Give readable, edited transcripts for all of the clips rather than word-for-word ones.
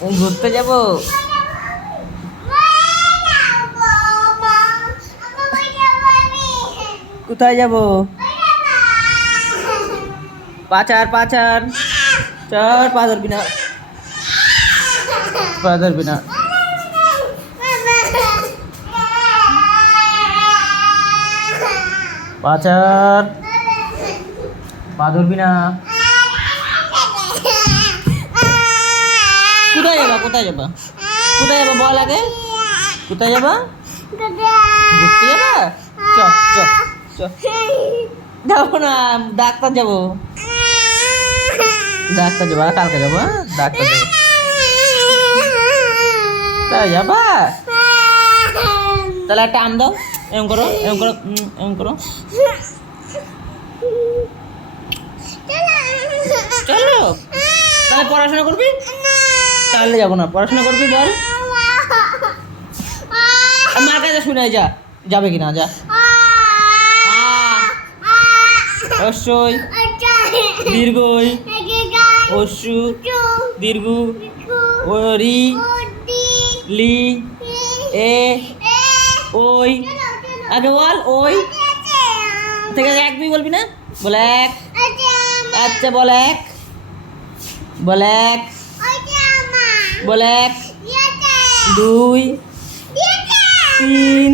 ঘুরতে যাবো। কোথায় যাবো? পাচার পাচার, চল পা ধরবি না, পা ধরবি না। পাচার, পা ধরবি না। কোথায় যাবা? কোথায় যাবা? কোথায় যাবা বল আগে? কোথায় যাবা? ঘুরতে যাবা? চ চ চ। যাবো না, ডাক্তার যাবো। ডাক্তার যাবো, কালকে যাবো। ডাক্তার যাবো। তাই যাবা? তাহলে একটা আম দাও। এরকম করো, এরকম করো, এরকম করো। চলো, তাহলে পড়াশোনা করবি? তাহলে যাবো না। পড়াশোনা করবি বল? মার কাছে শুনে যা, যাবে কিনা যা। অবশ্যই দীর্ঘই অশ্রু দীর্ঘ রি লি এ ওই। আগে বল ওই থেকে এক দুই বলবি না? বল এক। আচ্ছা বল এক, বল এক, বল এক, দুই, তিন,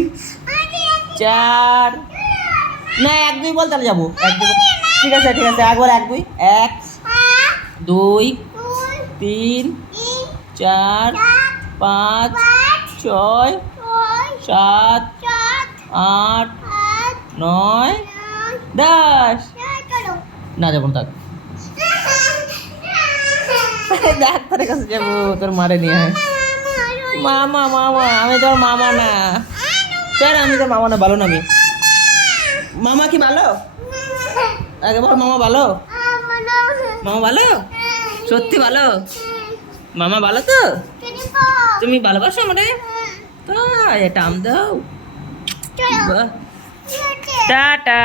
চার। না এক দুই বল, তাহলে যাবো। এক দুই ঠিক আছে, ঠিক আছে। একবার এক দুই, এক দুই তিন চার পাঁচ ছয় সাত আট নয় দশ। না যাবো না, থাক। ডাক্তারের কাছে যাবো, তোর মারে নিয়ে আয়। মামা মামা, আমি তোর মামা না স্যার, আমি তোর মামা না, ভালো না আমি। মামা কি ভালো? আগে বল মামা ভালো? মামা ভালো? সত্যি ভালো? মামা ভালো তো? তুমি ভালোবাসো আমারে? তাই এটা আম দাও। টাটা।